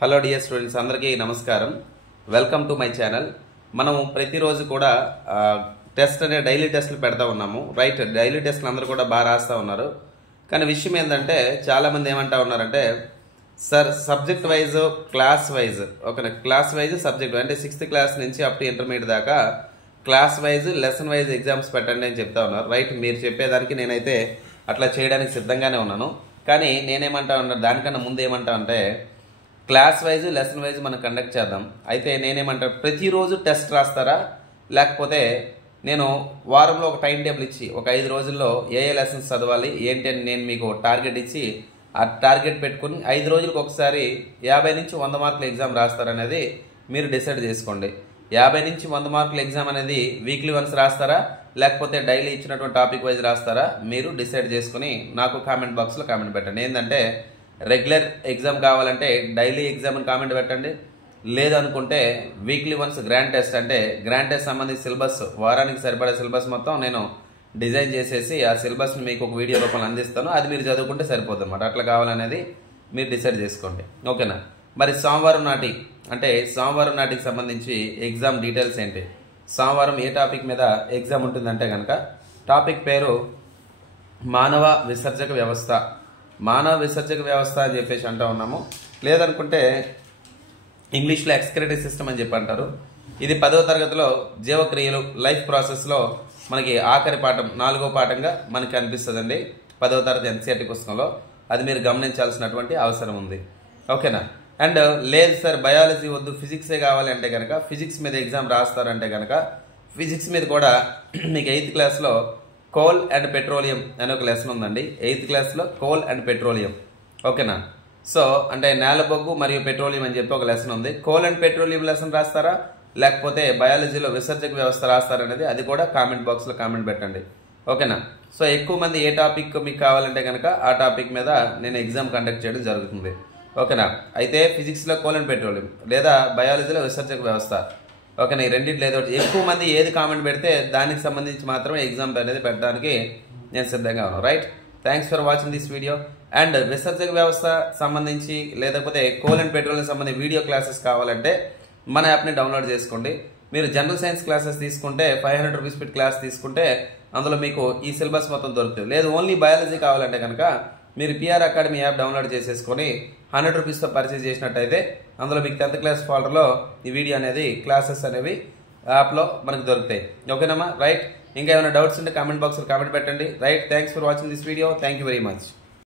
Hello dear students, అందరికీ నమస్కారం. Welcome to my channel. మనం ప్రతిరోజు కూడా టెస్ట్ అనే డైలీ టెస్ట్లు పెడతా ఉన్నాము. రైట్, డైలీ టెస్ట్లు అందరూ కూడా బాగా రాస్తూ ఉన్నారు. కానీ విషయం ఏంటంటే చాలామంది ఏమంటా ఉన్నారంటే, sir subject wise class wise class wise subject అంటే 6th క్లాస్ నుంచి అప్ టు ఇంటర్మీడియట్ దాకా class wise lesson wise exams పెట్టండి అని చెప్తా ఉన్నారు. రైట్, మీరు చెప్పేదానికి నేనైతే అట్లా చేయడానికి సిద్ధంగానే ఉన్నాను. కానీ నేనేమంటా ఉన్నా, దానికన్నా ముందు ఏమంటా అంటే క్లాస్ వైజ్ లెసన్ వైజ్ మనం కండక్ట్ చేద్దాం. అయితే నేనేమంటా, ప్రతిరోజు టెస్ట్ రాస్తారా, లేకపోతే నేను వారంలో ఒక టైం టేబుల్ ఇచ్చి ఒక 5 రోజుల్లో ఏ లెసన్స్ చదవాలి ఏంటి అని నేను మీకు టార్గెట్ ఇచ్చి ఆ టార్గెట్ పెట్టుకుని 5 రోజులకు ఒకసారి 50 నుంచి 100 మార్కుల ఎగ్జామ్ రాస్తారనేది మీరు డిసైడ్ చేసుకోండి. 50 నుంచి 100 మార్కుల ఎగ్జామ్ అనేది వీక్లీ వన్స్ రాస్తారా, లేకపోతే డైలీ ఇచ్చినటువంటి టాపిక్ వైజ్ రాస్తారా, మీరు డిసైడ్ చేసుకుని నాకు కామెంట్ బాక్స్లో కామెంట్ పెట్టండి. ఏంటంటే రెగ్యులర్ ఎగ్జామ్ కావాలంటే డైలీ ఎగ్జామ్ అని కామెంట్ పెట్టండి. లేదనుకుంటే వీక్లీ వన్స్ గ్రాండ్ టెస్ట్, అంటే గ్రాండ్ టెస్ట్ సంబంధించి సిలబస్, వారానికి సరిపడే సిలబస్ మొత్తం నేను డిజైన్ చేసేసి ఆ సిలబస్ని మీకు ఒక వీడియో రూపంలో అందిస్తాను. అది మీరు చదువుకుంటే సరిపోతుంది అన్నమాట. అట్లా కావాలనేది మీరు డిసైడ్ చేసుకోండి, ఓకేనా? మరి సోమవారం నాటికి సంబంధించి ఎగ్జామ్ డీటెయిల్స్ ఏంటి, సోమవారం ఏ టాపిక్ మీద ఎగ్జామ్ ఉంటుందంటే కనుక టాపిక్ పేరు మానవ విసర్జక వ్యవస్థ అని చెప్పేసి అంటూ ఉన్నాము. లేదనుకుంటే ఇంగ్లీష్లో ఎక్స్క్రిటరీ సిస్టమ్ అని చెప్పి అంటారు. ఇది 10వ తరగతిలో జీవక్రియలు లైఫ్ ప్రాసెస్లో మనకి ఆఖరి పాఠం, 4వ పాఠంగా మనకి అనిపిస్తుందండి 10వ తరగతి ఎన్సీఆర్టీ పుస్తకంలో. అది మీరు గమనించాల్సినటువంటి అవసరం ఉంది, ఓకేనా? అండ్ లేదు సార్ బయాలజీ వద్దు, ఫిజిక్సే కావాలి అంటే కనుక ఫిజిక్స్ మీద ఎగ్జామ్ రాస్తారంటే కనుక ఫిజిక్స్ మీద కూడా మీకు 8th క్లాస్లో కోల్ అండ్ పెట్రోలియం అనే ఒక లెసన్ ఉందండి. 8th క్లాస్లో కోల్ అండ్ పెట్రోలియం, ఓకేనా? సో అంటే నేలబొగ్గు మరియు పెట్రోలియం అని చెప్పి ఒక లెసన్ ఉంది. కోల్ అండ్ పెట్రోలియం లెసన్ రాస్తారా, లేకపోతే బయాలజీలో విసర్జక వ్యవస్థ రాస్తారనేది అది కూడా కామెంట్ బాక్స్లో కామెంట్ పెట్టండి, ఓకేనా? సో ఎక్కువ మంది ఏ టాపిక్ మీకు కావాలంటే కనుక ఆ టాపిక్ మీద నేను ఎగ్జామ్ కండక్ట్ చేయడం జరుగుతుంది, ఓకేనా? అయితే ఫిజిక్స్లో కోల్ అండ్ పెట్రోలియం లేదా బయాలజీలో విసర్జక వ్యవస్థ, ఓకేనా? ఈ రెండింటి ఏదో ఎక్కువ మంది ఏది కామెంట్ పెడితే దానికి సంబంధించి మాత్రమే ఎగ్జామ్ అనేది పెట్టడానికి నేను సిద్ధంగా ఉన్నాను. Right, thanks for watching this video. And విసర్జక వ్యవస్థ సంబంధించి లేకపోతే కోల్ అండ్ పెట్రోలియం సంబంధించి వీడియో క్లాసెస్ కావాలంటే మన యాప్ని డౌన్లోడ్ చేసుకోండి. మీరు జనరల్ సైన్స్ క్లాసెస్ తీసుకుంటే 500 రూపీస్ పెట్టి క్లాస్ తీసుకుంటే అందులో మీకు ఈ సిలబస్ మొత్తం దొరుకుతుంది. లేదు ఓన్లీ బయాలజీ కావాలంటే కనుక మీరు పిఆర్ అకాడమీ యాప్ డౌన్లోడ్ చేసేసుకొని 100 రూపీస్తో పర్చేజ్ చేసినట్టయితే అందులో మీకు 10th క్లాస్ ఫోల్డర్లో ఈ వీడియో అనేది క్లాసెస్ అనేవి యాప్లో మనకు దొరుకుతాయి, ఓకేనమ్మా? రైట్, ఇంకా ఏమైనా డౌట్స్ ఉంటే కామెంట్ బాక్స్లో కామెంట్ పెట్టండి. Right, thanks for watching this video. Thank you very much.